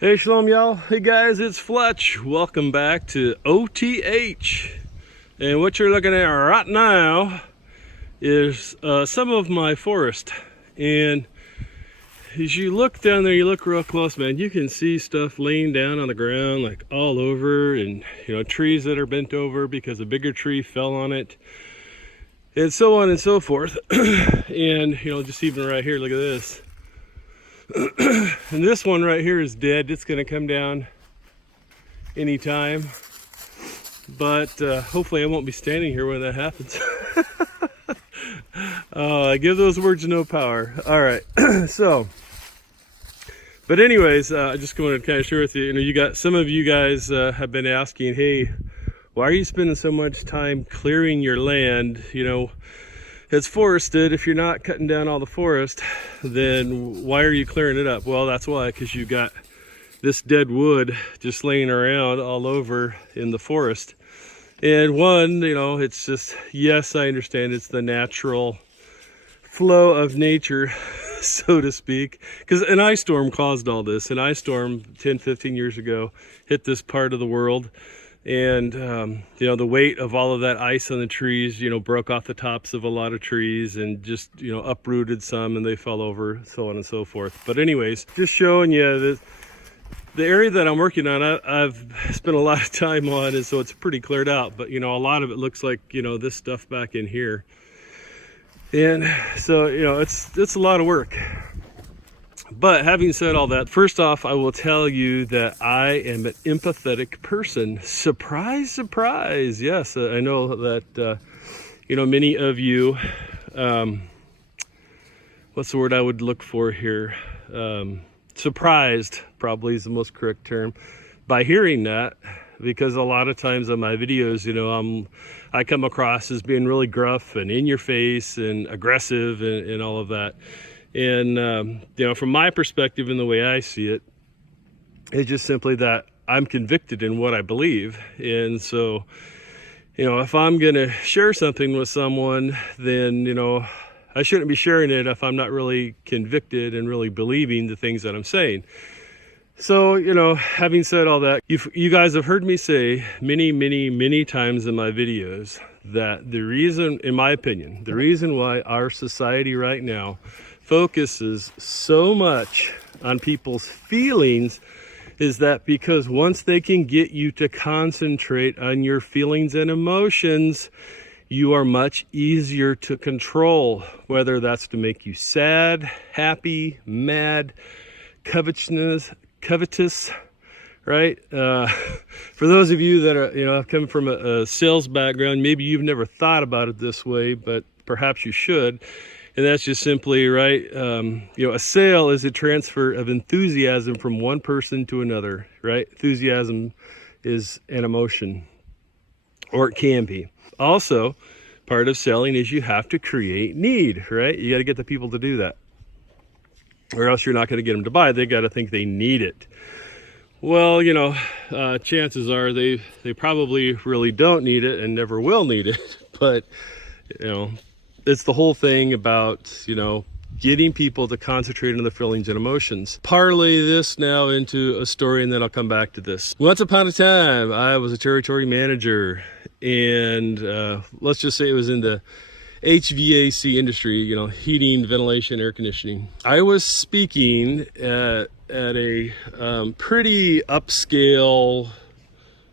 Hey, shalom, y'all. Hey, guys, it's Fletch. Welcome back to OTH. And what you're looking at right now is some of my forest. And as you look down there, you look real close, man, you can see stuff laying down on the ground, like all over, and, you know, trees that are bent over because a bigger tree fell on it, and so on and so forth. And, you know, just even right here, look at this. And this one right here is dead. It's going to come down anytime, but hopefully I won't be standing here when that happens. I give those words no power. All right. So, but anyways, I just wanted to kind of share with you, you got some of you guys have been asking, hey, why are you spending so much time clearing your land? You know, it's forested. If you're not cutting down all the forest, then why are you clearing it up? Well, that's why, because you got this dead wood just laying around all over in the forest. And one, you know, it's just, yes, I understand it's the natural flow of nature, so to speak, because an ice storm caused all this. An ice storm 10-15 years ago hit this part of the world. And you know, the weight of all of that ice on the trees, you know, broke off the tops of a lot of trees and just, you know, uprooted some, and they fell over, so on and so forth. But anyways, just showing you the area that I'm working on, I've spent a lot of time on, and so it's pretty cleared out. But, you know, a lot of it looks like, you know, this stuff back in here. And so, you know, it's a lot of work. But having said all that, first off, I will tell you that I am an empathetic person. Surprise, surprise. Yes, I know that, you know, many of you, what's the word I would look for here? Surprised, probably is the most correct term, by hearing that, because a lot of times on my videos, you know, I come across as being really gruff and in your face and aggressive and all of that. And, you know, from my perspective and the way I see it, it's just simply that I'm convicted in what I believe. And so, you know, if I'm going to share something with someone, then, you know, I shouldn't be sharing it if I'm not really convicted and really believing the things that I'm saying. So, you know, having said all that, you guys have heard me say many times in my videos that the reason, in my opinion, the reason why our society right now focuses so much on people's feelings is that because once they can get you to concentrate on your feelings and emotions, you are much easier to control, whether that's to make you sad, happy, mad, covetous, right? For those of you that are, you know, have come from a sales background, maybe you've never thought about it this way, but perhaps you should. And that's just simply, right, you know, a sale is a transfer of enthusiasm from one person to another, right? Enthusiasm is an emotion, or it can be. Also, part of selling is you have to create need, right? You got to get the people to do that, or else you're not going to get them to buy. They got to think they need it. Well, you know, chances are they probably really don't need it and never will need it. But, you know, it's the whole thing about, you know, getting people to concentrate on the feelings and emotions. Parlay this now into a story, and then I'll come back to this. Once upon a time, I was a territory manager, and let's just say it was in the HVAC industry, you know, heating, ventilation, air conditioning. I was speaking at a pretty upscale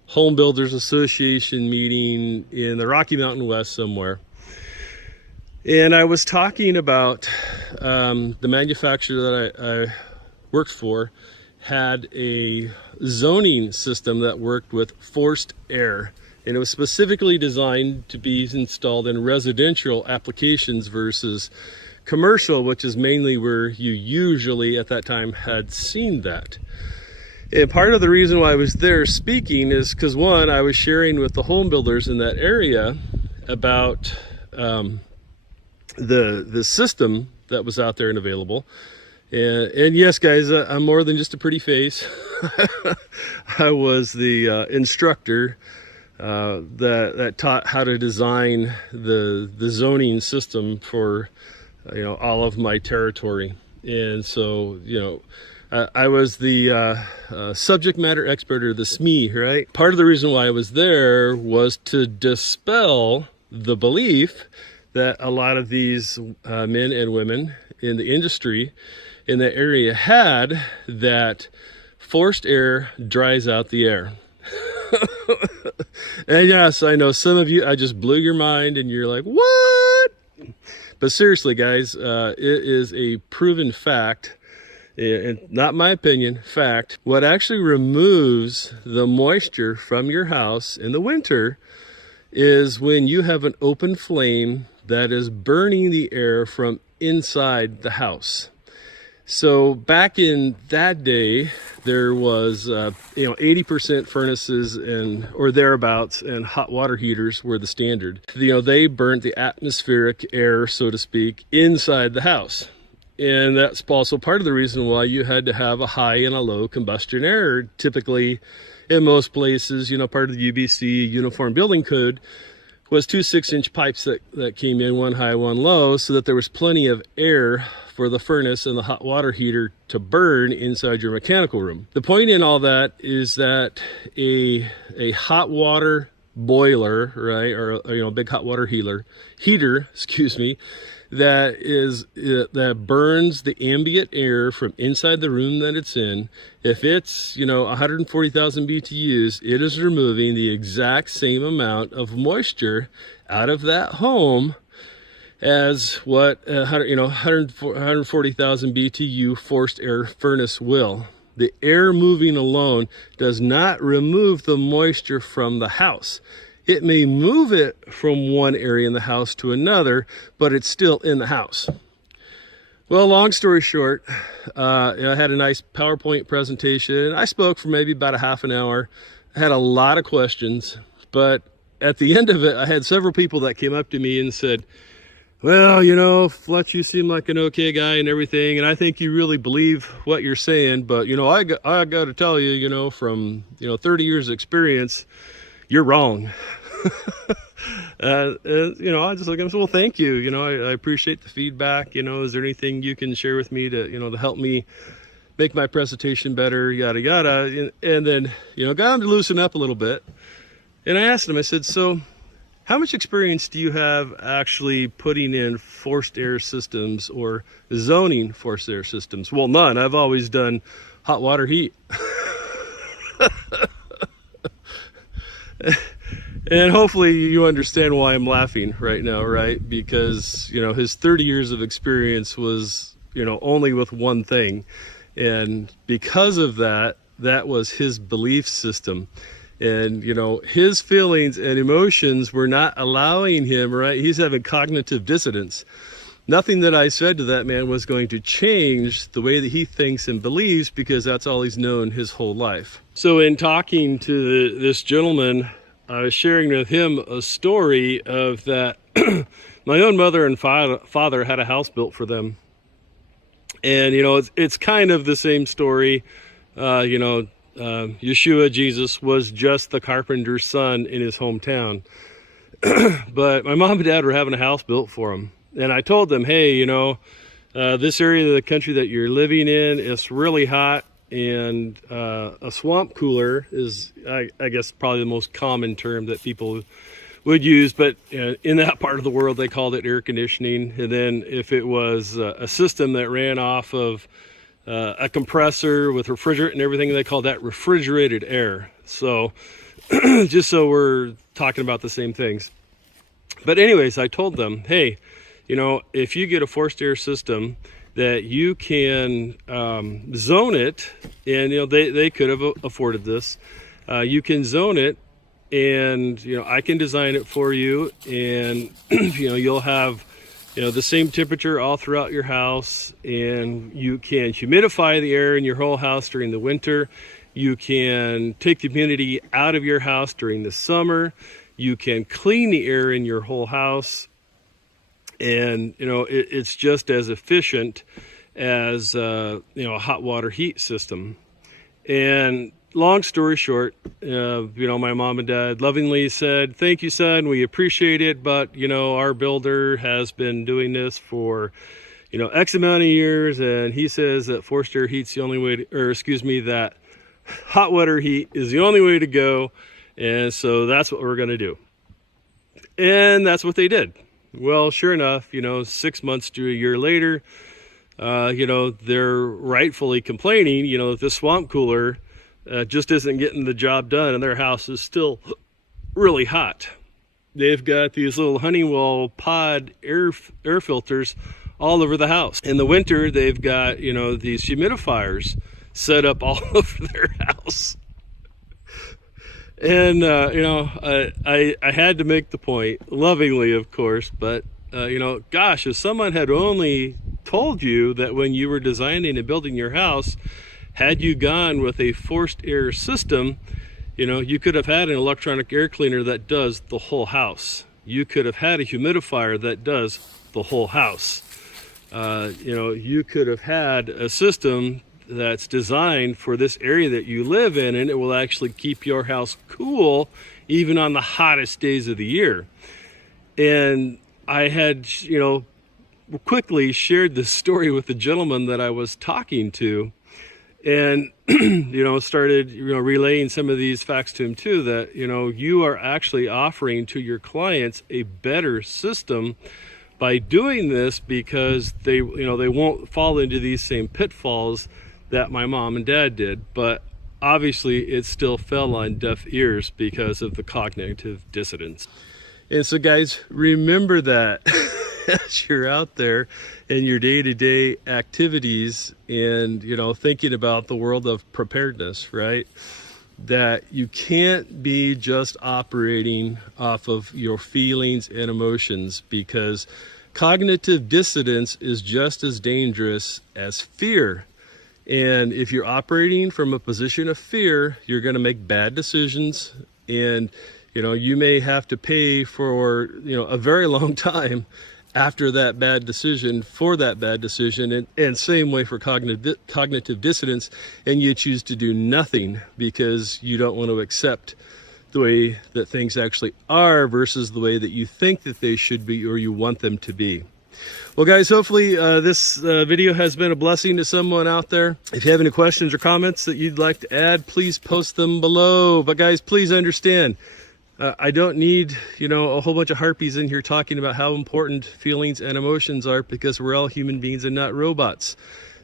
Home Builders Association meeting in the Rocky Mountain West somewhere. And I was talking about the manufacturer that I worked for had a zoning system that worked with forced air. And it was specifically designed to be installed in residential applications versus commercial, which is mainly where you usually at that time had seen that. And part of the reason why I was there speaking is because, one, I was sharing with the home builders in that area about the system that was out there and available. And yes, guys, I'm more than just a pretty face. I was the instructor that taught how to design the zoning system for, you know, all of my territory. And so, you know, I was the subject matter expert, or the SME, right? Part of the reason why I was there was to dispel the belief that a lot of these men and women in the industry in that area had, that forced air dries out the air. And yes, I know some of you, I just blew your mind and you're like, what? But seriously, guys, it is a proven fact, and not my opinion, fact. What actually removes the moisture from your house in the winter is when you have an open flame that is burning the air from inside the house. So back in that day, there was 80% furnaces and or thereabouts, and hot water heaters were the standard. They burnt the atmospheric air, so to speak, inside the house. And that's also part of the reason why you had to have a high and a low combustion air. Typically, in most places, part of the UBC, Uniform Building Code, was 2 6-inch pipes that came in, one high, one low, so that there was plenty of air for the furnace and the hot water heater to burn inside your mechanical room. The point in all that is that a hot water boiler, right, or a big hot water heater, excuse me, that burns the ambient air from inside the room that it's in. If it's 140,000 BTUs, it is removing the exact same amount of moisture out of that home as what 140,000 BTU forced air furnace will. The air moving alone does not remove the moisture from the house. It may move it from one area in the house to another, but it's still in the house. Well, long story short, I had a nice PowerPoint presentation. I spoke for maybe about a half an hour. I had a lot of questions, but at the end of it, I had several people that came up to me and said, well, Fletch, you seem like an okay guy and everything, and I think you really believe what you're saying, but, I got to tell you, from, 30 years of experience, you're wrong. I just look at him and say, well, thank you. I appreciate the feedback. Is there anything you can share with me to help me make my presentation better, yada, yada. And then, got him to loosen up a little bit. And I asked him, I said, so how much experience do you have actually putting in forced air systems or zoning forced air systems? Well, none. I've always done hot water heat. And hopefully you understand why I'm laughing right now, right? Because, his 30 years of experience was, only with one thing. And because of that, that was his belief system. And, his feelings and emotions were not allowing him, right? He's having cognitive dissonance. Nothing that I said to that man was going to change the way that he thinks and believes, because that's all he's known his whole life. So in talking to this gentleman, I was sharing with him a story of that my own mother and father had a house built for them. And, it's kind of the same story. Yeshua, Jesus, was just the carpenter's son in his hometown. But my mom and dad were having a house built for him. And I told them, hey, this area of the country that you're living in is really hot. And a swamp cooler is, I guess, probably the most common term that people would use. But in that part of the world, they called it air conditioning. And then if it was a system that ran off of a compressor with refrigerant and everything, they called that refrigerated air. So just so we're talking about the same things. But anyways, I told them, hey, if you get a forced air system, that you can zone it, and they could have afforded this. You can zone it, and I can design it for you, and you'll have the same temperature all throughout your house, and you can humidify the air in your whole house during the winter. You can take the humidity out of your house during the summer. You can clean the air in your whole house. And, it's just as efficient as, a hot water heat system. And long story short, my mom and dad lovingly said, thank you, son, we appreciate it. But, our builder has been doing this for, you know, X amount of years, and he says that forced air heat's the only way to, or excuse me, that hot water heat is the only way to go. And so that's what we're going to do. And that's what they did. Well, sure enough, you know, 6 months to a year later, you know, they're rightfully complaining, you know, that this swamp cooler just isn't getting the job done, and their house is still really hot. They've got these little Honeywell pod air filters all over the house. In the winter, they've got, you know, these humidifiers set up all over their house. And, you know, I had to make the point, lovingly, of course, but, you know, gosh, if someone had only told you that when you were designing and building your house, had you gone with a forced air system, you know, you could have had an electronic air cleaner that does the whole house. You could have had a humidifier that does the whole house. You know, you could have had a system that's designed for this area that you live in, and it will actually keep your house cool even on the hottest days of the year. And I had, you know, quickly shared this story with the gentleman that I was talking to, and you know, started, you know, relaying some of these facts to him too, that, you know, you are actually offering to your clients a better system by doing this, because they, you know, they won't fall into these same pitfalls that my mom and dad did. But obviously it still fell on deaf ears because of the cognitive dissonance. And so guys, remember that as you're out there in your day-to-day activities and, you know, thinking about the world of preparedness, right? That you can't be just operating off of your feelings and emotions, because cognitive dissonance is just as dangerous as fear. And if you're operating from a position of fear, you're going to make bad decisions, and, you know, you may have to pay for, you know, a very long time after that bad decision for that bad decision. And same way for cognitive dissonance, and you choose to do nothing because you don't want to accept the way that things actually are versus the way that you think that they should be or you want them to be. Well guys, hopefully this video has been a blessing to someone out there. If you have any questions or comments that you'd like to add, please post them below. But guys, please understand, I don't need, you know, a whole bunch of harpies in here talking about how important feelings and emotions are, because we're all human beings and not robots.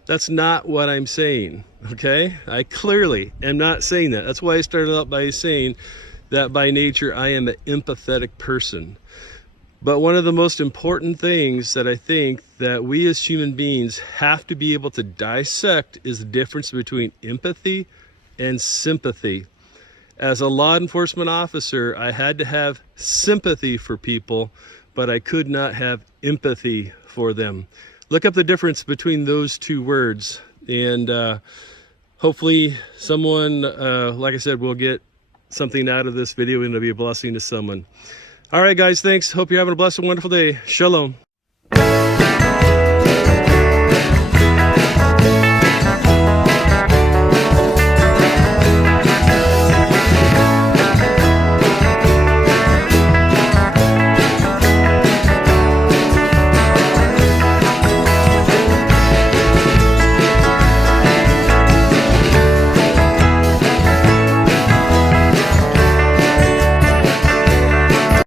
That's not what I'm saying, okay? I clearly am not saying that. That's why I started out by saying that by nature I am an empathetic person. But one of the most important things that I think that we as human beings have to be able to dissect is the difference between empathy and sympathy. As a law enforcement officer, I had to have sympathy for people, but I could not have empathy for them. Look up the difference between those two words, and hopefully someone, like I said, will get something out of this video and it'll be a blessing to someone. All right, guys, thanks. Hope you're having a blessed and wonderful day. Shalom.